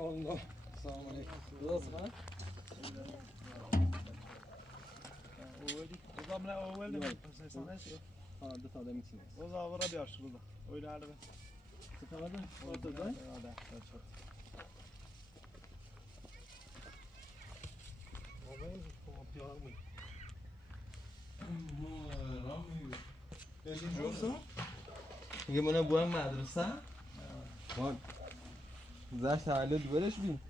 Allah. Selamun aleyküm. Nasılsın ha? O zaman اول نمی‌پرسن است. دو تا آدم میتونه. O zaman bura بیار شروع. Oylar be. Sıkamadı. Ortada. Hadi. میگه منم برم مدرسه وان زش تولد برش بین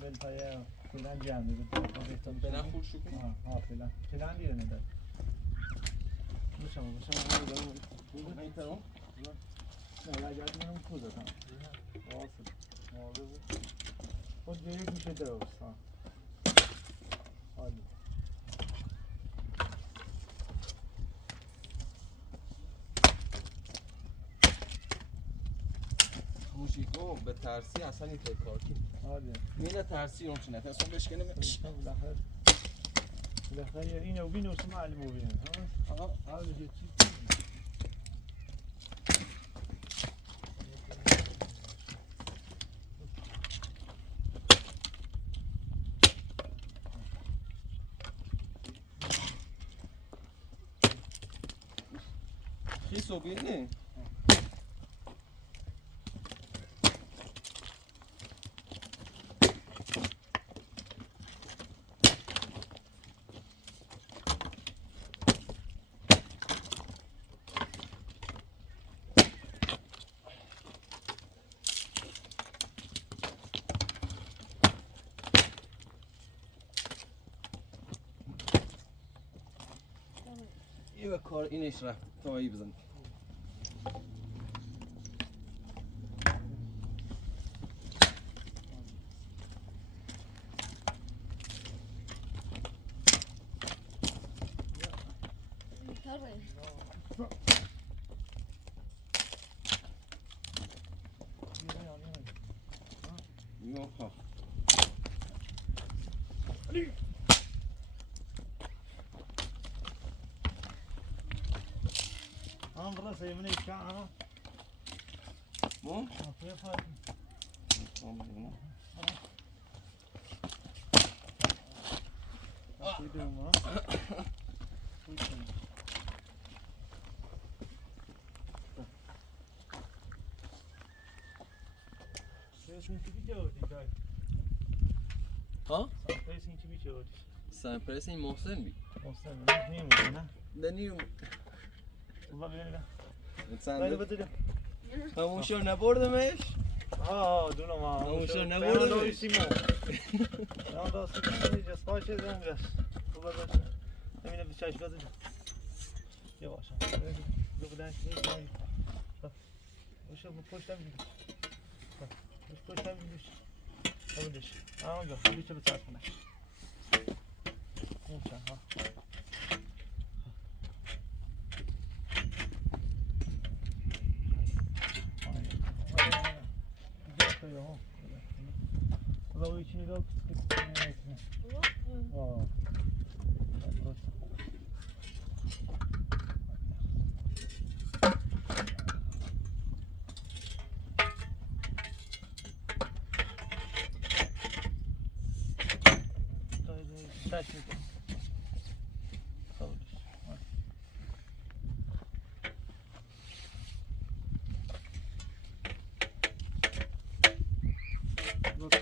بل پای فلان جمع بود. به نخور شو کن. فلان دیره میداد. بشم بود این طرف. نه اگر منم کجا دادم. واسه. خود دیگه میشه درست. عالی. موشیکو به ترسی اصلا این کار کی عالی. میله ترسی اون چنه اصلا بشکنه بالاخره اینو ببینو اسم معلومه ببین ها حالا یه چیز چی صبحینه یه کار اینش رفت تایی بزن یوها هم خلاص يمني كان مو كيف ها؟ سان پرس این محسن بی محسن نمیمونه نه دنیوم والله ببینم چند بده همونشو نبردمش دونم همونشو نبردمش سیمو نه داستان اینجا سپاشه اونجا خوبه باشه نمیدونم چاش بزن یواش دو بدن باشه پشتم میگیره پشتم میگیره همونش اونجا بیچه به طرف کنه اونجا ها Ama içini de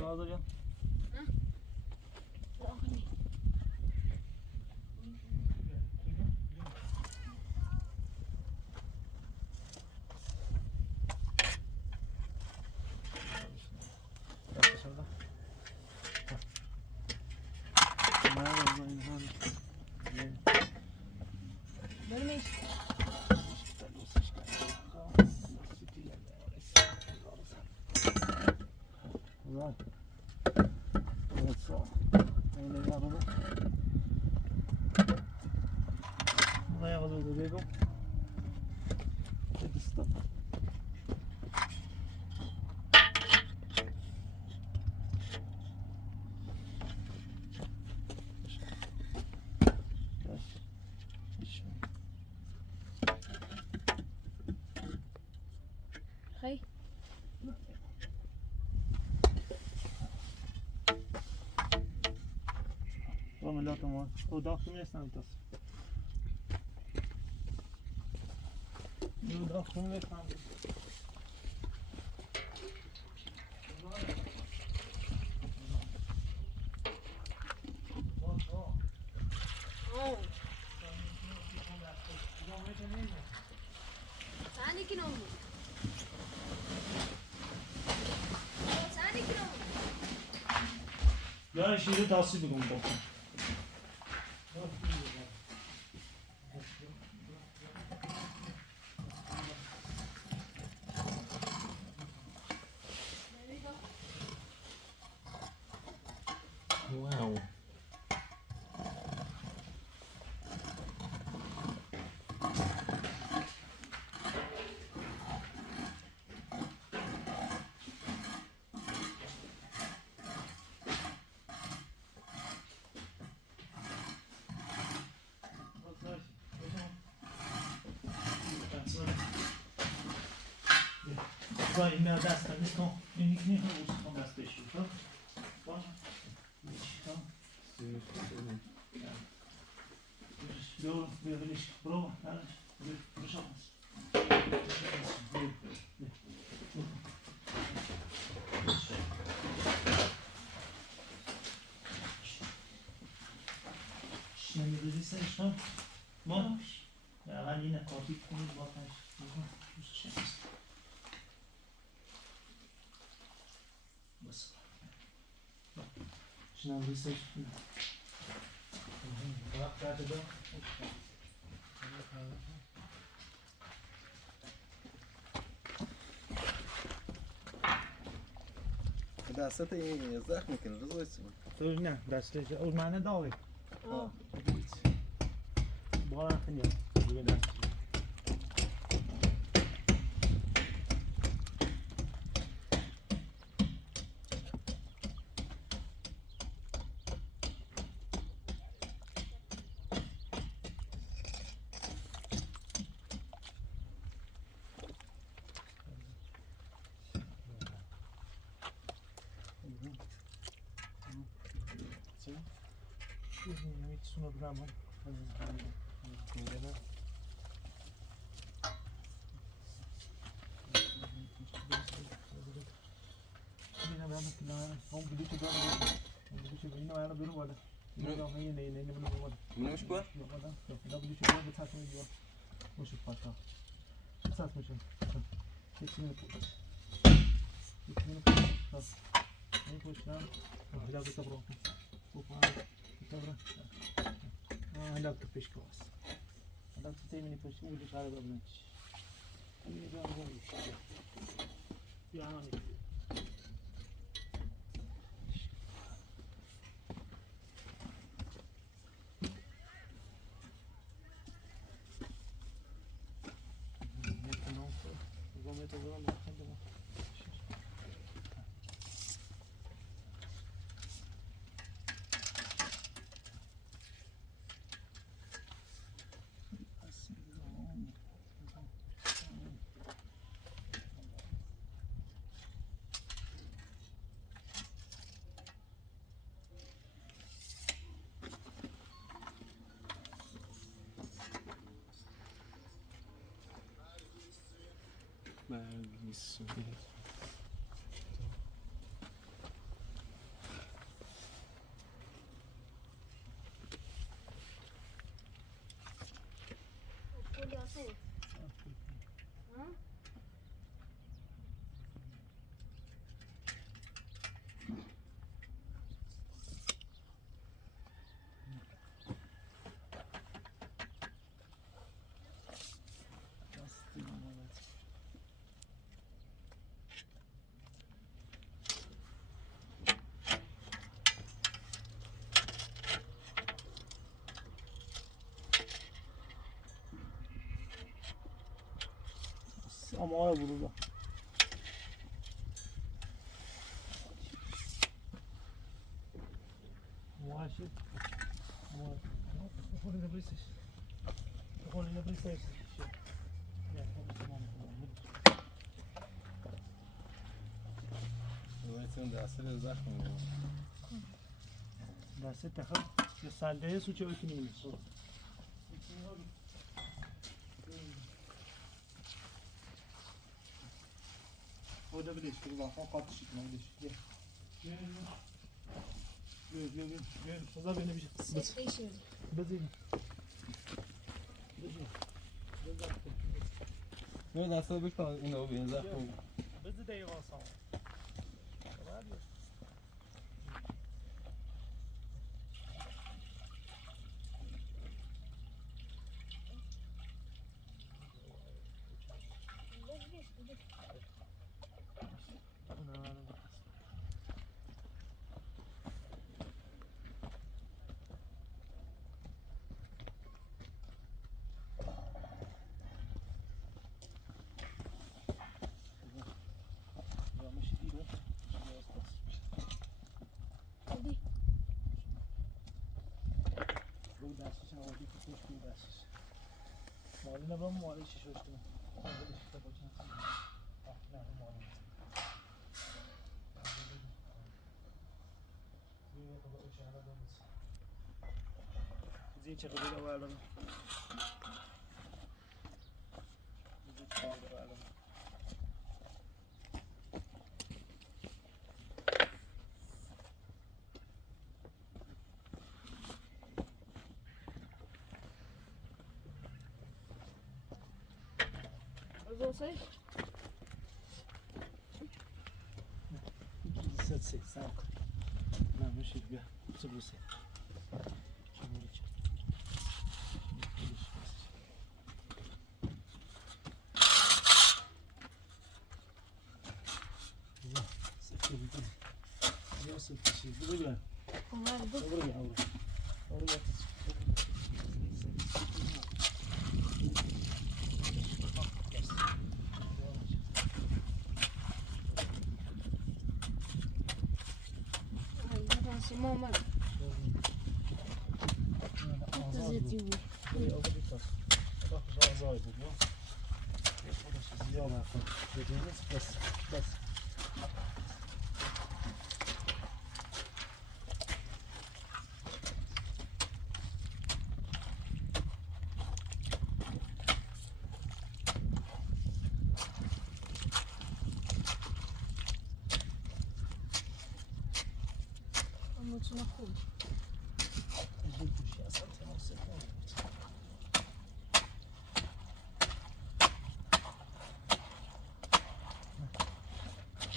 Aldıracağım. Nerede bu insan? خی عملات ما تو داخل میرسن تا دو داخل میرسن ثاني كيلو ثاني كيلو یا شیرو تاثیر بگم با Wow. با این میاد دست نیست کن این یکی نیست کن دست بشید خب باشه Yo, bienvenido. Broma, dale. Ruszamos. نمیدونی سرش کن؟ باش. اول اینه کافی کنید با تنش. بس. شنم ریسش کنم. وقت دادم. دستت این زخم میکنه رضا اسم تو نه دستش اون معنی داغی اه بارا خیلی دیگه دست sono programma منوش کن؟ Anda que pescoço. Anda que tem mini pescoço, o cara da noite. A minha já não é. Já não é. Isso. قول يا سيد ها Ama burada. Muaşi. Muaşi ne bilirsin? Ne bilirsin? Dolayısıyla dersi de zaten دست تخم یه سنده سو چه بکنیم o da bileş, dur bak, o katı şıkma bileş. Gel. Gel. Kızlar beni bir şey. Station. Bezeyim. نه دسته بکن اینو بینزه خوب Bezi de yavan sağ ol. Var ya. Hadi. Bu dersiz havada tutmuş bir dersiz. Mahaline ben muhalif şiş ölçtüm. Mahaline şiş de bakacağım. Ah ne muhalif. Bir kadar o şehre dönmez. Bizi içe kadar vardım. Bizi içe kadar vardım. Olsay. Sen sağ. Ben bu şey bir sıvısı. Şimdi geç. Güzel. Sıfır bir gün. Ne sıfır şey? Buraya. Onlar bu. Buraya. Oraya. Simon var. Zeytin. Buraya alabiliriz. Bak biraz daha iyi bu. O da sizi yalan yapar. Dediğiniz bas. Mocno chuj.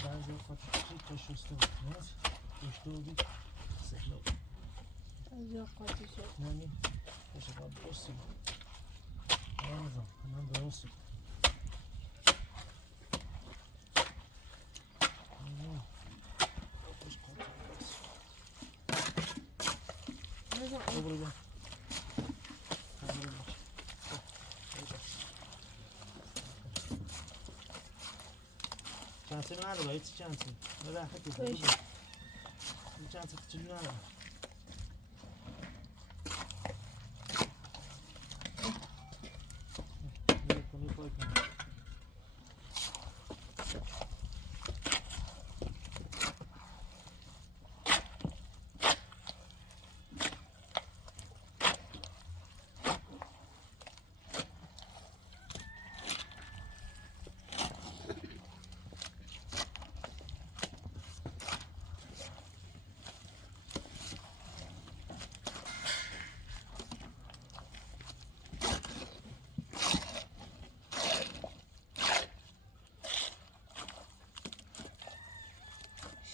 Bazı patatesi taşıyorsun. İşte o bir sıklı. Az yok kaçış yok. Yani yaşamak olsun. Lazım. Hemen de olsun. Ne zaman? O burada. Çantayı nerede var? Hiç çantayı. Merak etme. Beş. Bu çantayı küçülüğü nerede? Buraya konuyu koy konuyu.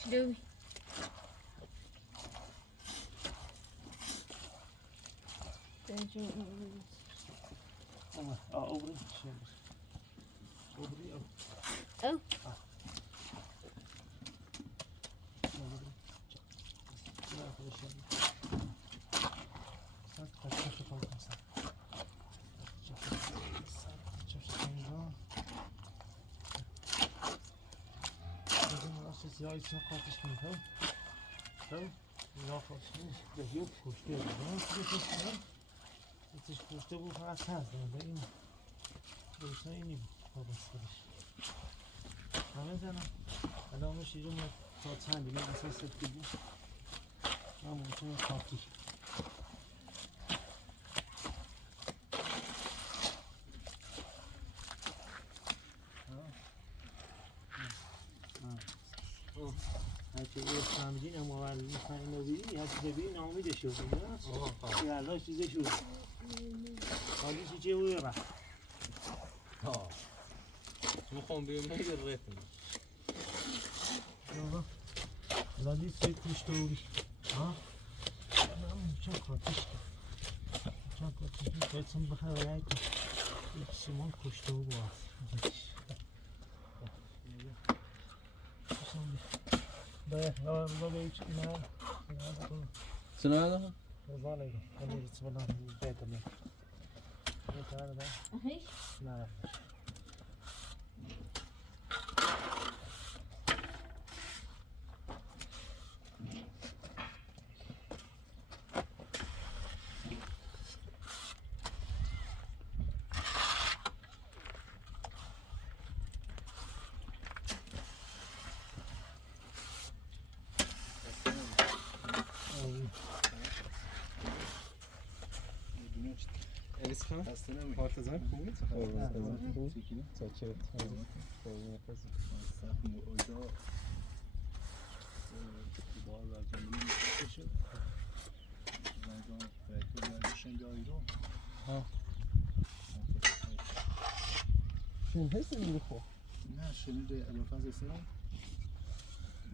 Şuraya. Ama o buraya şey olur. O buraya al. Al. سیاهی ساقاتش میکنم خب یا خوشی ده یه پشته بود یکیش پشته بود فقط هست ده این دوستان اینی بود باباس خودش همه زنم الان همه شیرون تا چندی من اساس سفتی بود من ممکنه خاکی هرچه او فهمیدین اما ولی میخوایی اینو بیدین یا چیزه بیدین نامیده شد یه الان چیزه شد حالی چیزه اوی را میخوام بیم نگه ریتم الان دید سوی پشت اوی من چون کاتش خیلسون بخیر رای کن یک سیمان پشت او باز ده یا بیچ نه چه نمیدونم؟ رضا نگم من نیست بلان بیتم نه کار ده هیچ نه خسته نمی پارتزان خوبید؟ پارتزان خوب؟ چاکرت سخت اویدا بار و جمعی میشه زنجان فایتو برشن جایی رو شون هست میگه خب نه شنیده ابوالفضل اسلام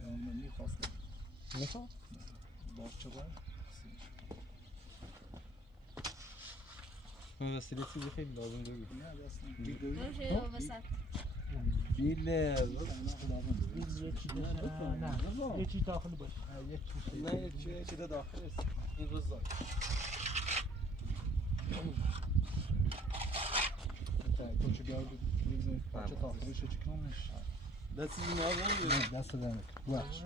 من میخواستم میخواد؟ باشه باید وسیله چیزی خیلی لازم داری نمیشه وسط بیل یکی داخل باش نه چیز داخل است این روزا کوچه بیار بزنید پاچه داخلش چیکارش دست این آقا دست دارم باش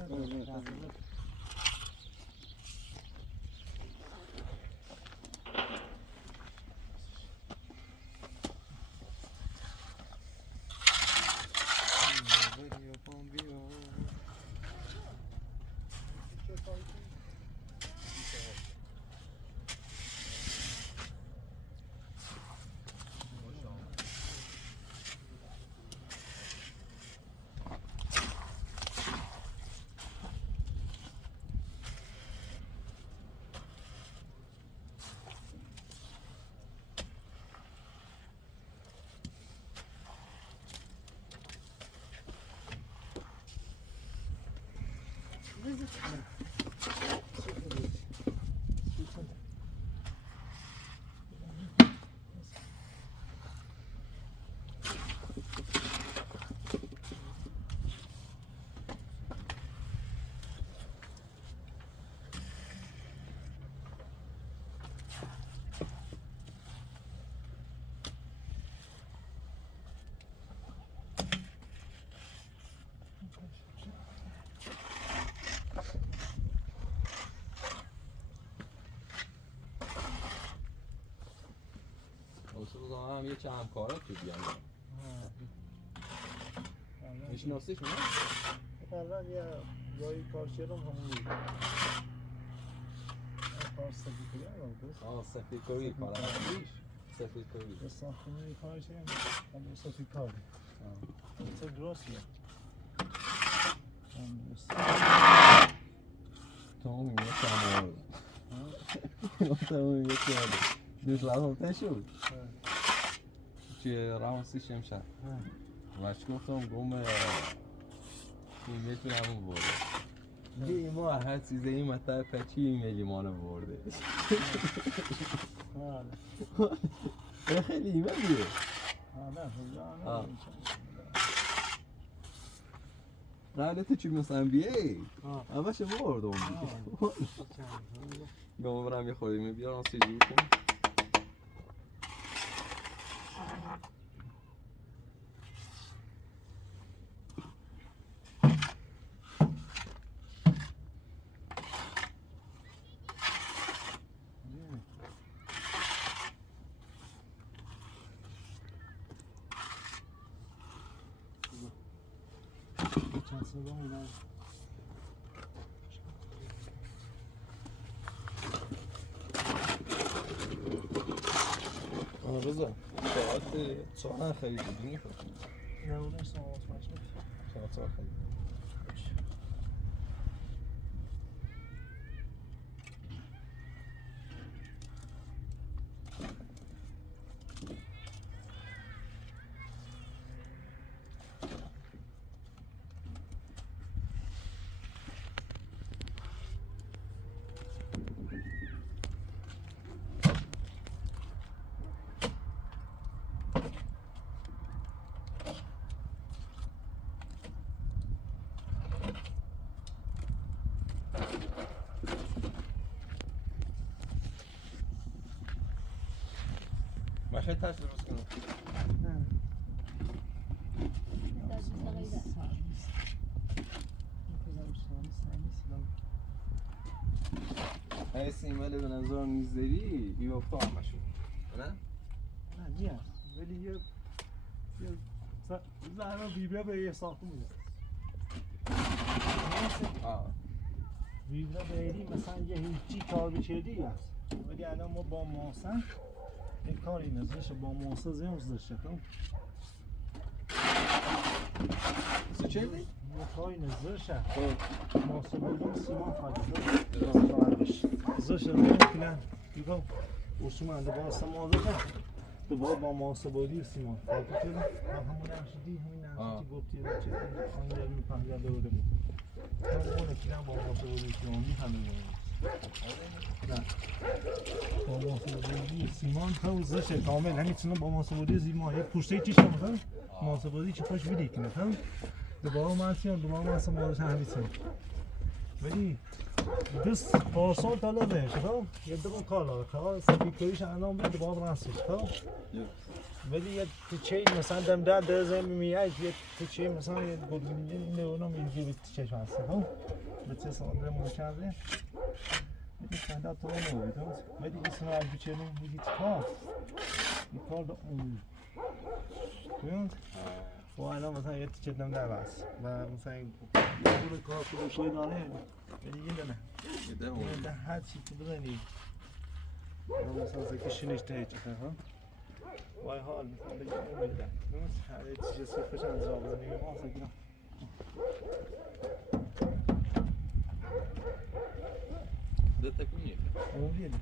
هم یه چه همکارات تو بیان میشناسیش نه؟ الان یه کارشیرم همون کار سفیدکاری هم دوست سفیدکاری کار سفیدکاری ساختمانی کارش هم سفیدکاری چه درستیه tamam ya tamam tamam ya tamam düz lazım teşhur چیه رامسی شمشن وش گفتم گم ایمیل تو همون برده یه ما هر چیزه این مطلب پچی ایمیلی مانو برده خیلی ایمیل دیگه قبلت چی مثلا بیه همه شو بردم گم برم یه خوری بیارم سیجور کن صدا میدن رضا ساعت خریدی میخواد نه اونش ساعت ماشین ساعت خریدی ما خیلی تاش درست کنم نه های سیمال به نظر میذاری بیافته همشون نه؟ نه نیست ولی یه زهرا بیبره به یه ساخته میده بیبره بیدی مثلا یه هیچی کار بچیدی هست ولی الان ما با ماسن یک کاری نزدش با ماسه زیمز داشته کن چه دی؟ یه کاری نزدش ماسه بودیم سیمان خواهدی زش رو کلن دیگه اصولا دوباره سمازه کرد دوباره با ماسه بودی سیمان خواهدی کرد همون نمشیدی همین نمشیدی گفتی رو چه کنی در میپنگه دوره بود همون کلن با ماسه بودی سیمان میفهمه نه با ماسه بودی سیمان تو زش کامل نمیتونه با ماسه بودی سیمان یه پوشته چیش نمیتونه ماسه بودی چی پاش بیدی کنه هم دوباره من سیمان دوباره من سمازه همیتونه ولی دست پارسال تا لازمه شد یه دو کالا خلاص سپیکویش الان بود دوباره راستش خب ولی یه تیچه مثلا دم در زمین میاد یه تیچه مثلا یه گلگونی اینه اونم اینجوری به تیچه هست خب به چه ساده مشابه یه صدا تو نمی‌بینید ولی اسم از بچه‌مون میگید کار این کار دو اون میاد و الان مثلا یه تیچه دم در بس و مثلا اون کار خودش داره ولی یه دونه یه ده هر چی تو بزنی مثلا زکی نشته هیچ ها وای حال مثلا بگی اون میده مثلا هر چیزی صرفش از جا بزنی ما سگیرم ده تکونیه اون بیده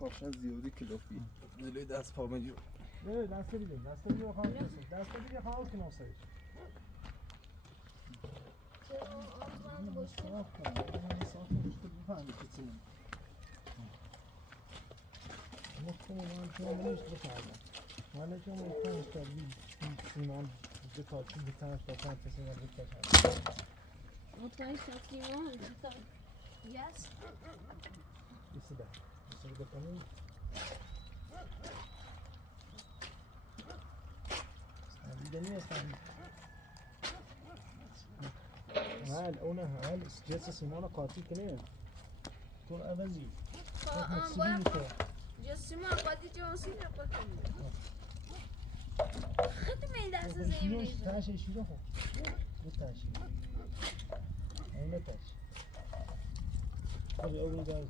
کافشن زیادی کلافی دلوی دست پا میجو نه دست بیده خواهم کنسید دست بیده خواهم کنسید صاف مشکل بفهمی که چی مختم من شما منیش بفهمم من شما مختمش کردی سیمان بکارتی بکنش بکنم کسی من بکنش مطمئن سیمان یس بسیده بکنیم دیدنی هستم اونه هل جنس سیمان قاطی کنه تو عوضی سیمان قاطی جنسی نکنیم خیلی دست زمین تاشه شیره خو بتاشه اونه تاشه خب اول دار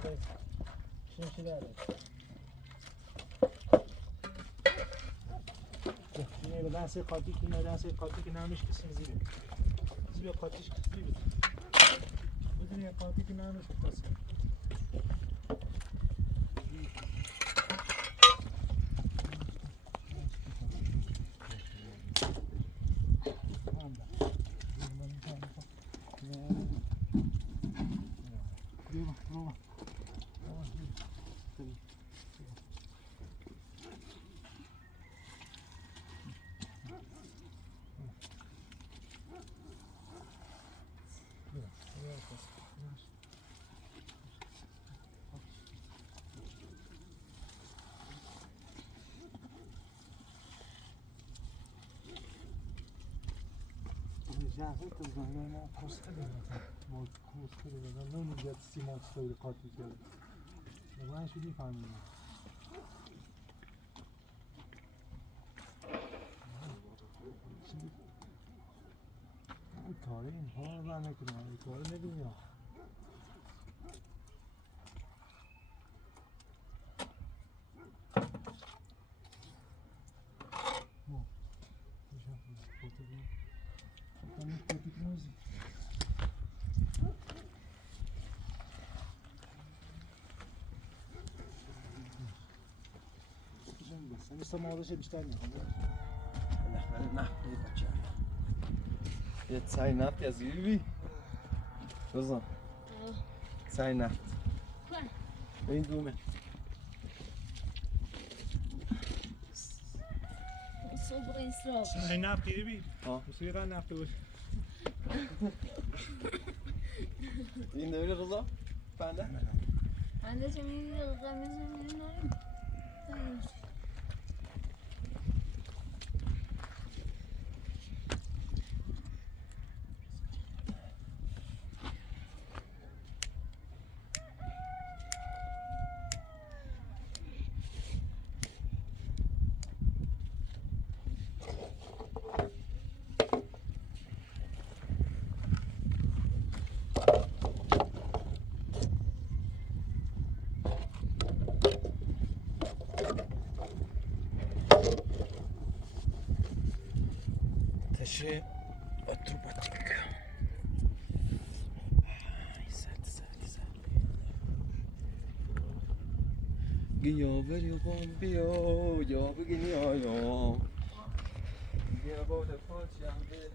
کن شمشیره اینه دسته قاطی که نمیش کسی زیره بیا قاطیش کسی بزن بدون یک قاطی که نانوش بتاسه جهازت تو زنده ما کسته دیدم ما کسته دیدم نمیگه سیمات سوی قاطی کرد من شدی فهمیدم این کاره این ها رو نکنم این کاره نبینیم مثل مادرش بیشتر میکنه بالاخره نفتی بچه یه سعی نفتی از گیری بزن سعی نفت به این دومه صبح اسراف سعی نفت گیری بی ها موسیقی نفت باش این نمیره رضا؟ بنده؟ بنده چه میدید قمیز میدید ناریم Taşı otomatik. Güzel. Gidiyor ya bugün ya. Ya böyle konuşan bir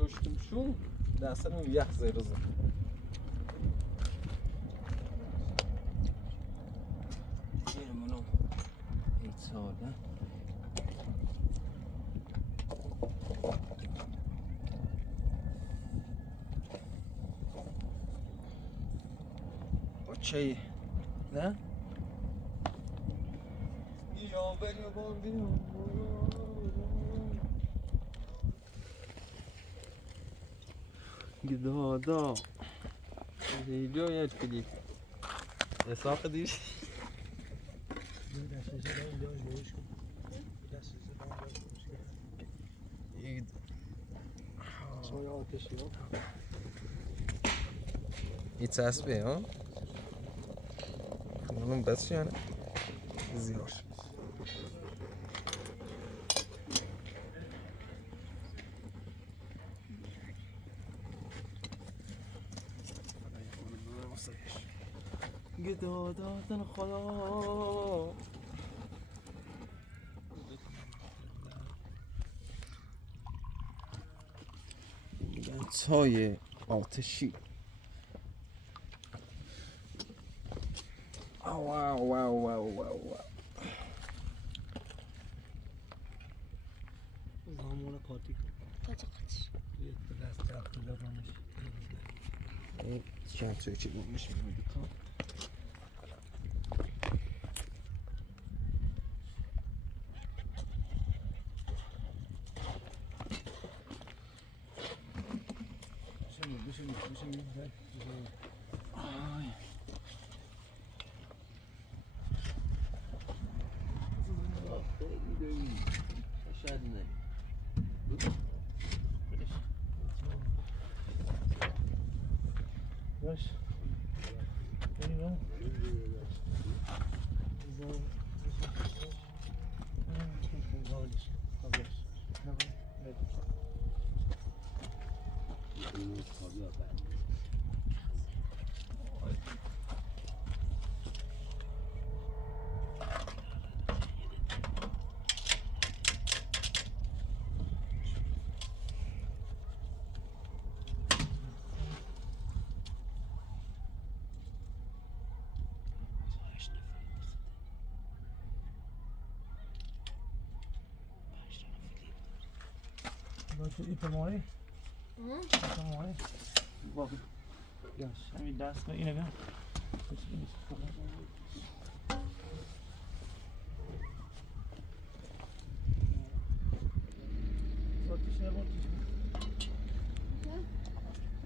ششتم شو دستم یخ زیرزه اینو این ساده چی نه یا بری بام Gidada. Geliyor ya çelik. Hesap ediyor. İç asbı ha? Bunun bası yani. Ziyar. گداداتن خدا گنج‌های آتشی واو زمان قاطی قاطی یه دست درخت دادمش این چند توی چی بومش میمونی کام خیلی ببین شاید نه باش بریم ایپ ماهی ایپ ماهی بابی یاش همین دست کن اینه بیم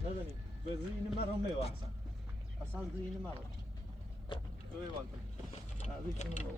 نداریم به زین مرا میوازن اصلا زین مرا میوازن از این کنم رو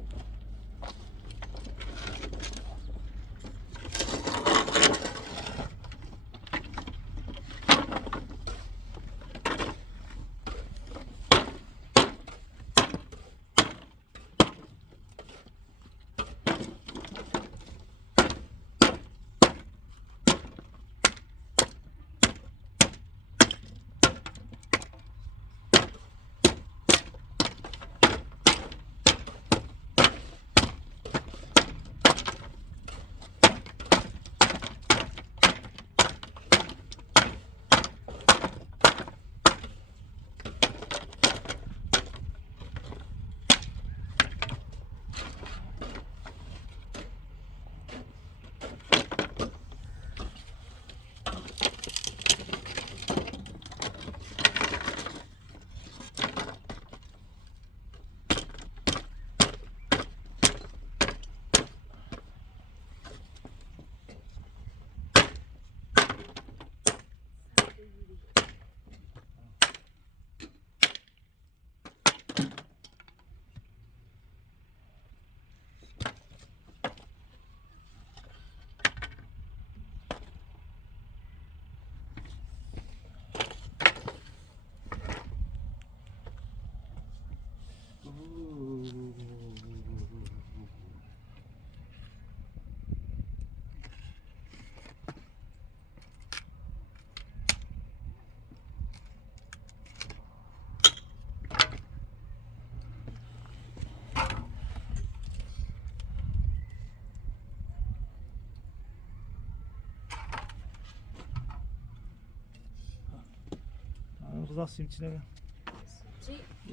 Rıza simçine gel.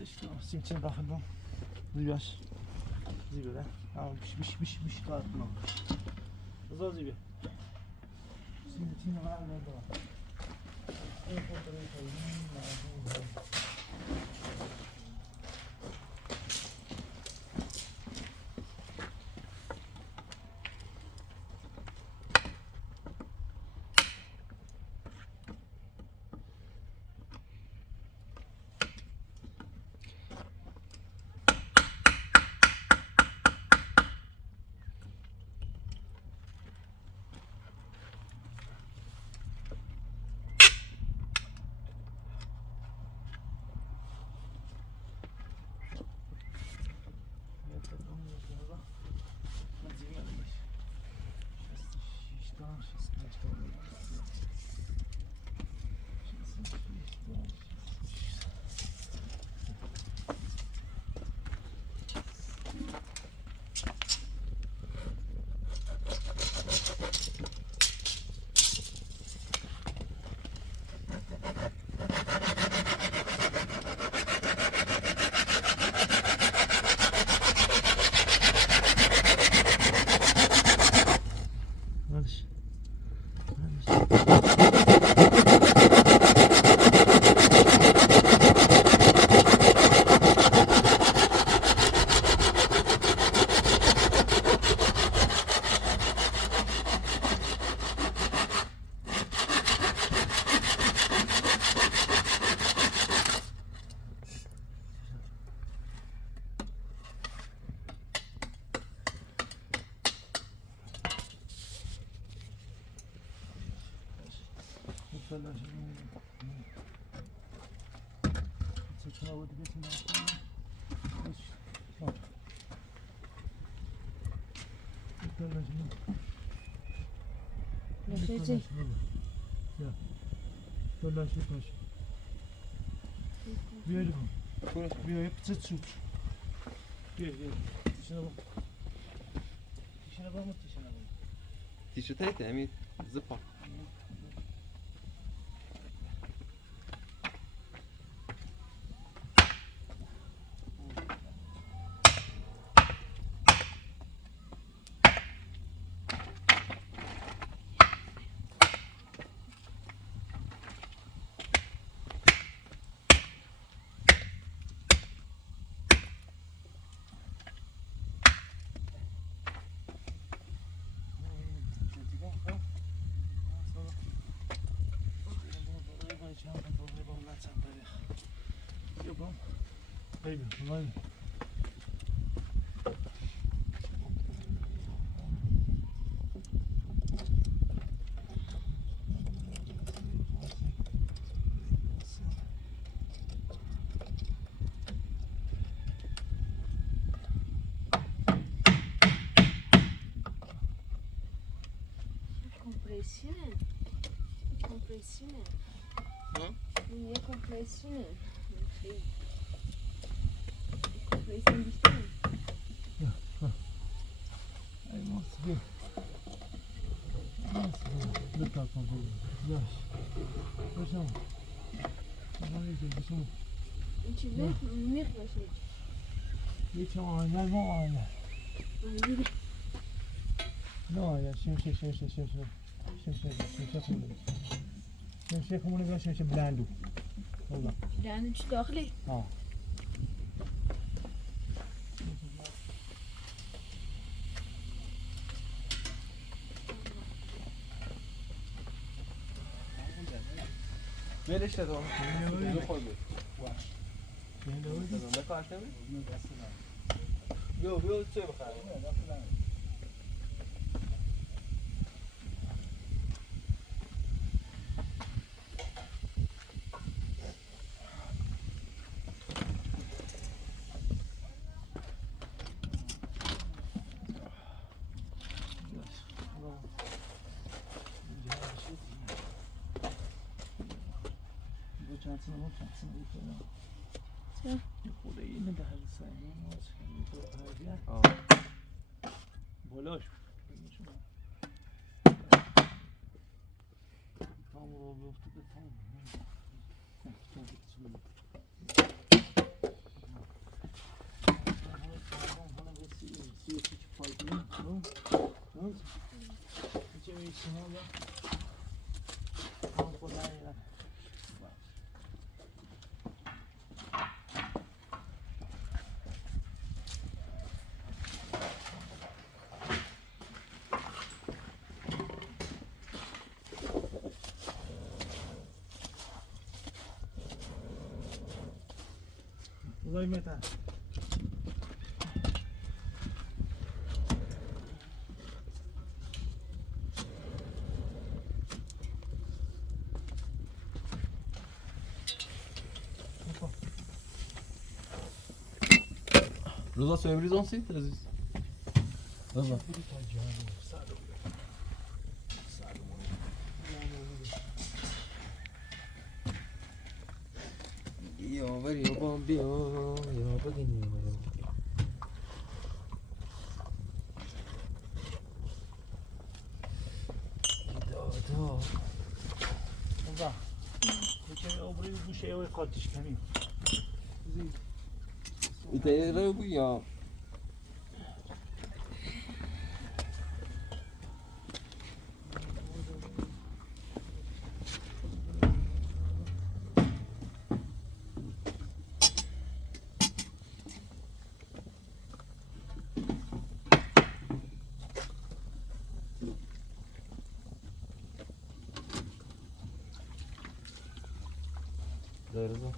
İşte o simçine dahil ol. Zibyaş. Zibe de. Tamam bir şey kalkma. Rıza zibe. Simçine var nerede var? En fotoğrafı koyayım. تلاش چه کنه دیگه چه نکنه تلاش Yaşayacak. تلاش باش بیاید بیا چه چوب بیا تیشنا با تیشرت هایت همین زپا Compressine? Compressine? Não é compressine? Não sei. Compressine distante? Aí mostra aqui. Nossa, tá com tudo. Yaş. Başım. Tamam işte başım. İçinde ne başlayacak? Hiç aynen mi aynen? Ne aynen? Şimşek. Şimşek همونه بیا şimşek بلندو. والله. Yani چی داخلی؟ ها. ولش کن خود بیا چه بخریم چانسını بکنم چه؟ یه خورده اینه به هر سنگین بالاش تام رو بیفته به تام Olay meta. روزا سویبریز اون سیت عزیز روزا یا بری یا بام بیا یا بگینی دادا Olha. Porque o brilho do cheio é cortes caminho. ایده رو بیا رضا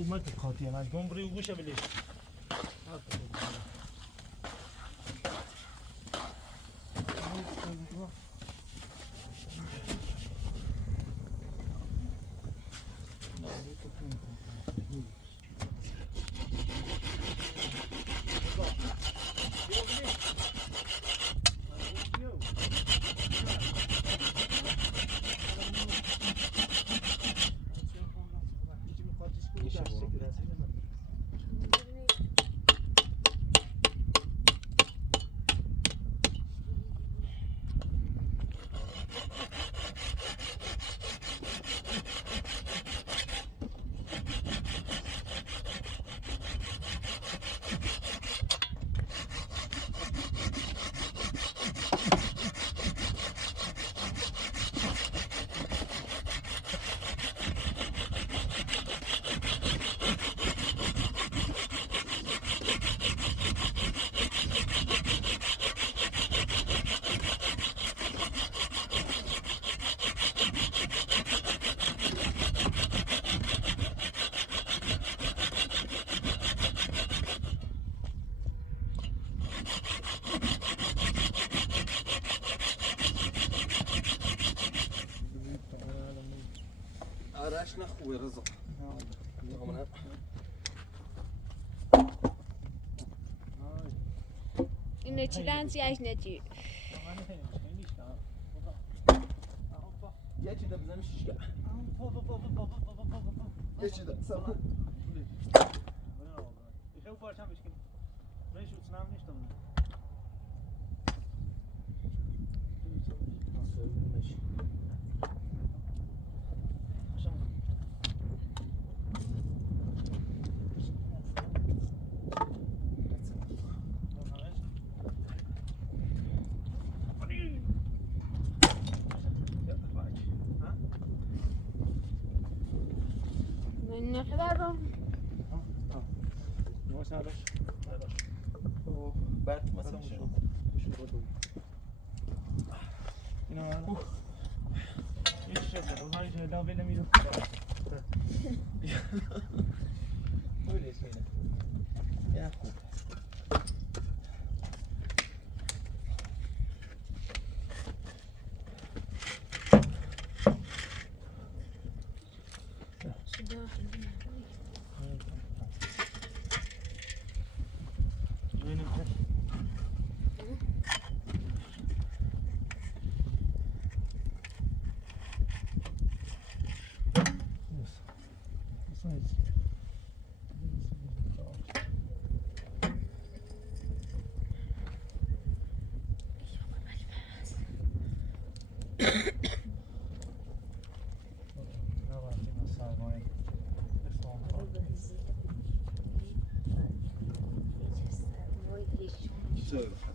اومد که کاتیه من گمبری و گوشه بلیش آرش نخوبه رضا اینو چی لنزیش نجی یه چی ده بزنم شیشگه یه چی ده سمه خیلی پارچم بشکیم من شوتنم نیستم من خبرم نماش نداشت بعد مثلا شو اینا هیچ شده اونهایی که لا بله میرو بولیش اینه یه خوب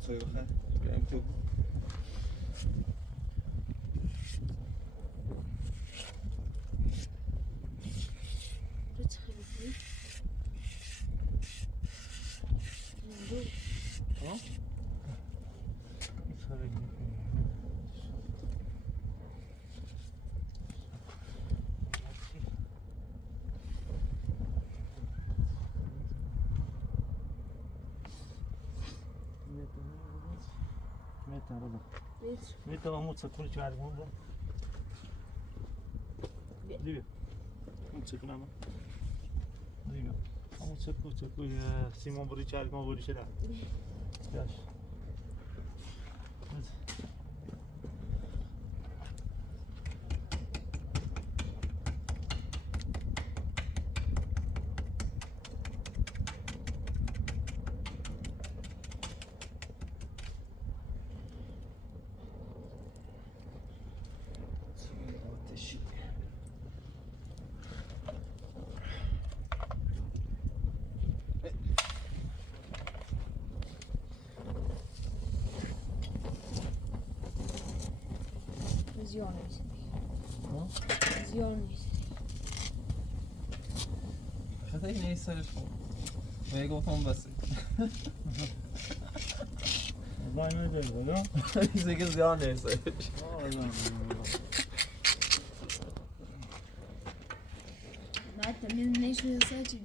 Soy bajar, bien tú. Mete uma moça com o Thiago, vamos lá. Liga. Vamos checar na mão. Liga. Vamos checar Simão por Thiago, como vou tirar. Yes. زیان نیست خطا این ای سرش خون و گفتم بسه وای نمیده نه ایزه که زیان نیست حتى من نيشو ساتي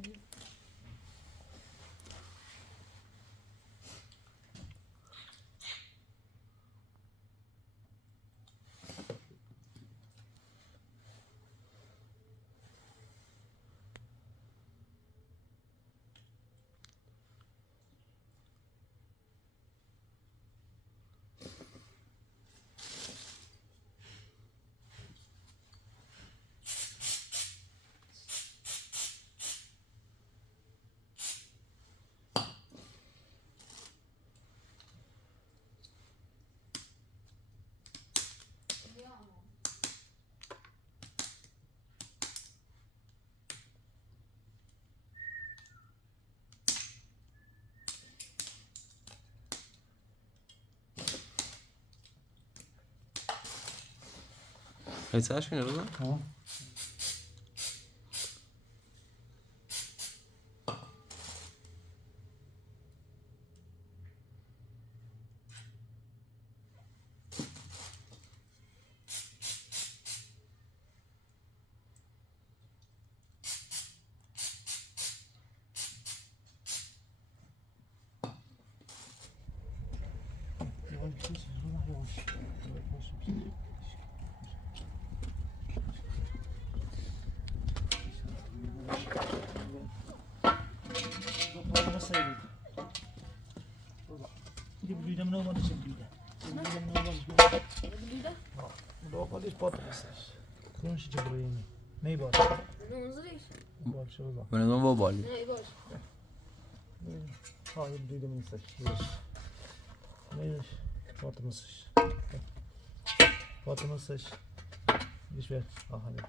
Jetzt hast du ihn, oder? Ja. Yavaş bir ses, yavaş yavaş. Yavaş bir ses. Dia beli dah mana mana sebeli dah. Sebeli dah mana mana sebeli. Beli dah? Dua kali spot mesaj. Kung si Jibril ini. नहीं बात ننظر ايش؟ बात चलो बात Ben onu babali. اي باش हाँ ये दे mesaj yes yes spot mesaj spot mesaj iş ver ah hadi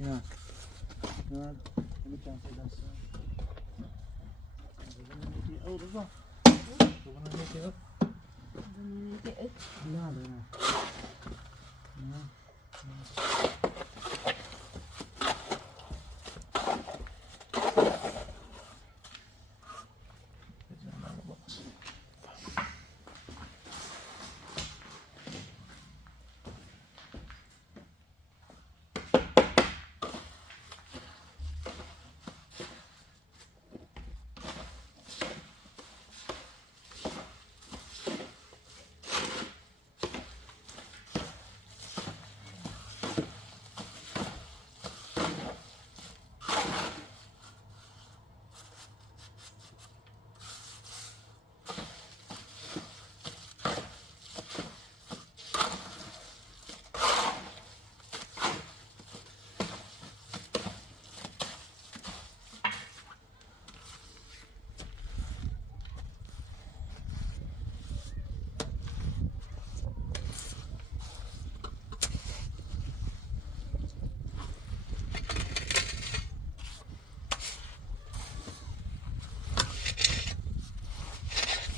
Ya, ya, ini campur dasar. Ini oh, dah. Sebenarnya dia. Nah, dah. Ya.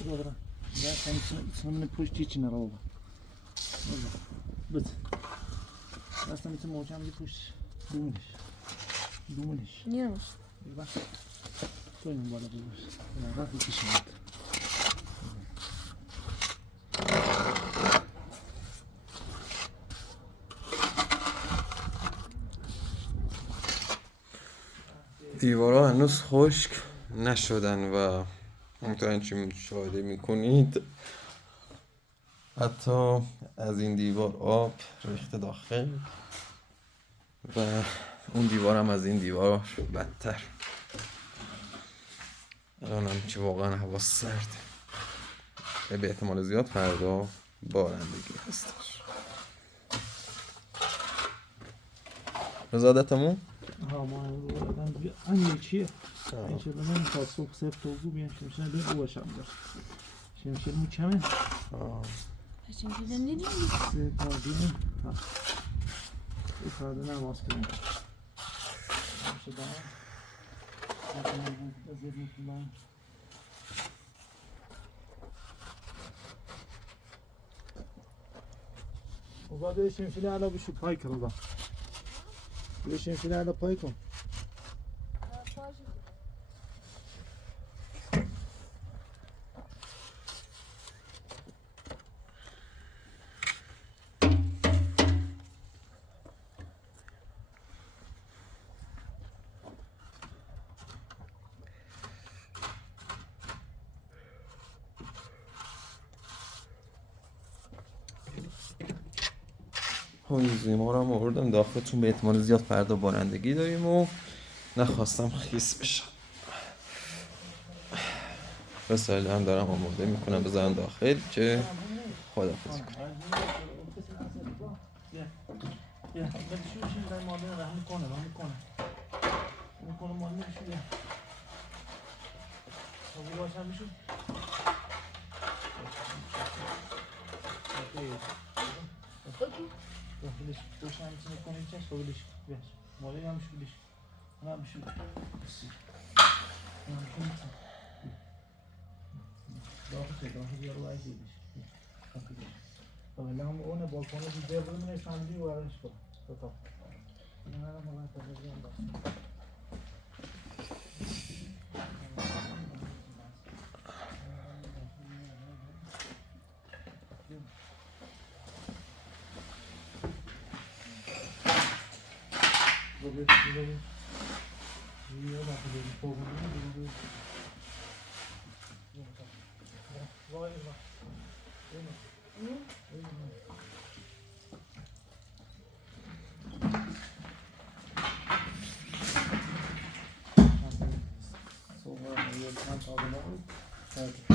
Dobra, ja ten sınırını pushti için araba. Dobra, bıt. Aslında bizim hocam bir push. Dumaniş. Не уж. Bak. Koyun bana bu. Ya bak bir kişi var. دیوارا هنوز خشک نشدن و همونطور چی مشاهده میکنید حتی از این دیوار آب ریخته داخل و اون دیوار هم از این دیوار بدتر. الان هم که واقعا هوا سرده، به احتمال زیاد فردا بارندگی هستش. رزادتمون؟ ها ما این چیه؟ این چه بنام تا صبح صبح تو بیان شمشن به بوشم داشت شمشن مو کمه؟ شمشن دیدی؟ سه تا بیان ها ifade نماز کنیم شده از میکنم و بعد شمشن علا بشو پای کرده یه شمشن علا پای کن ما رو هم آوردم داخل چون به احتمال زیاد فردا بارندگی داریم و نخواستم خیس بشم. وسایل هم دارم آماده میکنم بذارم داخل که خداحافظی کنم. Biliş, boşan içine konuşacağız, o biliş, ver. Mola yanlış biliş. Ona bir şey. Daha bir olay değilmiş. Bakacağız. Tamam, lan onu balkona gidiyor, bunu ne sandığı var işte. Tamam. Ne ara falan yapacağım da. Sonra